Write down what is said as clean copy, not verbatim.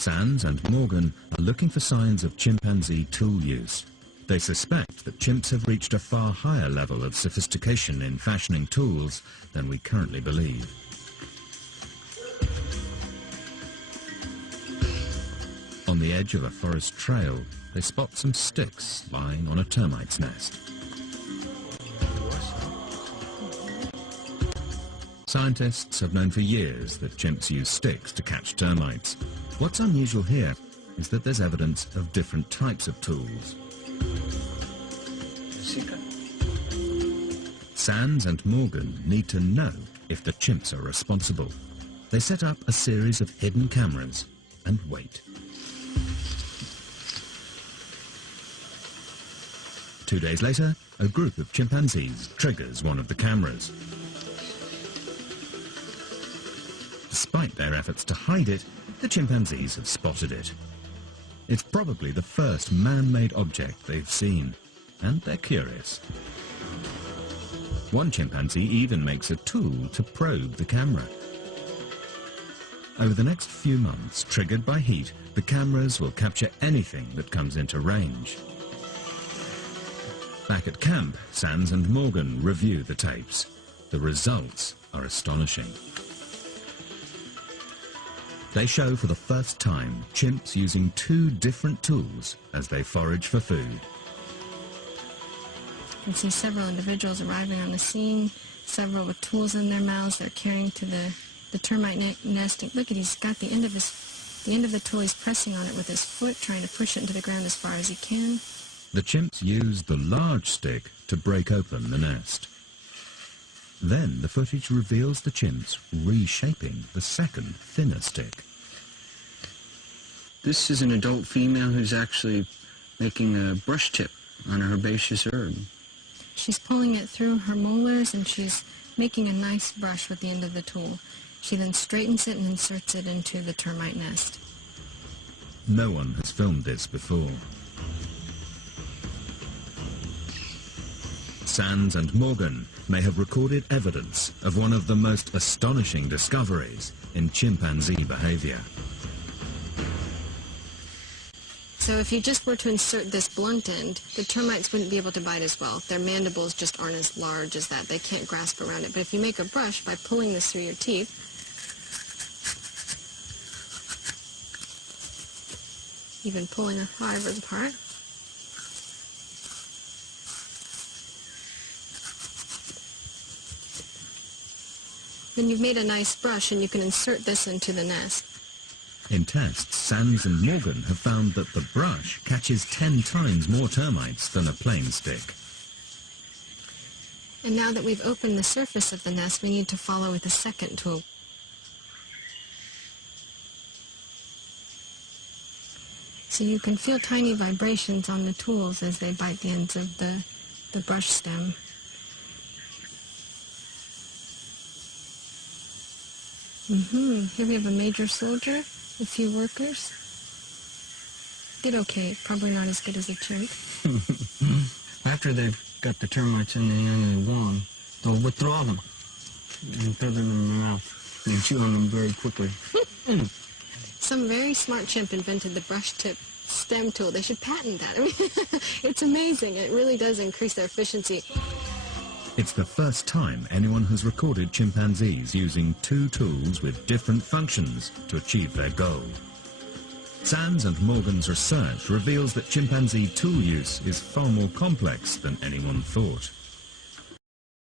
Sands and Morgan are looking for signs of chimpanzee tool use. They suspect that chimps have reached a far higher level of sophistication in fashioning tools than we currently believe. On the edge of a forest trail, they spot some sticks lying on a termite's nest. Scientists have known for years that chimps use sticks to catch termites. What's unusual here is that there's evidence of different types of tools. Sands and Morgan need to know if the chimps are responsible. They set up a series of hidden cameras and wait. 2 days later, a group of chimpanzees triggers one of the cameras. Despite their efforts to hide it, the chimpanzees have spotted it. It's probably the first man-made object they've seen, and they're curious. One chimpanzee even makes a tool to probe the camera. Over the next few months, triggered by heat, the cameras will capture anything that comes into range. Back at camp, Sands and Morgan review the tapes. The results are astonishing. They show for the first time chimps using 2 different tools as they forage for food. You can see several individuals arriving on the scene, several with tools in their mouths they're carrying to the termite nest. And look at, he's got the end of the tool, he's pressing on it with his foot, trying to push it into the ground as far as he can. The chimps use the large stick to break open the nest. Then the footage reveals the chimps reshaping the second, thinner stick. This is an adult female who's actually making a brush tip on a herbaceous herb. She's pulling it through her molars and she's making a nice brush with the end of the tool. She then straightens it and inserts it into the termite nest. No one has filmed this before. Sands and Morgan may have recorded evidence of one of the most astonishing discoveries in chimpanzee behavior. So if you just were to insert this blunt end, the termites wouldn't be able to bite as well. Their mandibles just aren't as large as that. They can't grasp around it. But if you make a brush by pulling this through your teeth, even pulling a fibers apart, then you've made a nice brush and you can insert this into the nest. In tests, Sands and Morgan have found that the brush catches 10 times more termites than a plain stick. And now that we've opened the surface of the nest, we need to follow with a second tool. So you can feel tiny vibrations on the tools as they bite the ends of the brush stem. Here we have a major soldier, a few workers. Did okay, probably not as good as a chimp. After they've got the termites in the end they want, they'll withdraw them and throw them in their mouth and chew on them very quickly. Some very smart chimp invented the brush tip stem tool. They should patent that. I mean, it's amazing. It really does increase their efficiency. It's the first time anyone has recorded chimpanzees using 2 tools with different functions to achieve their goal. Sands and Morgan's research reveals that chimpanzee tool use is far more complex than anyone thought.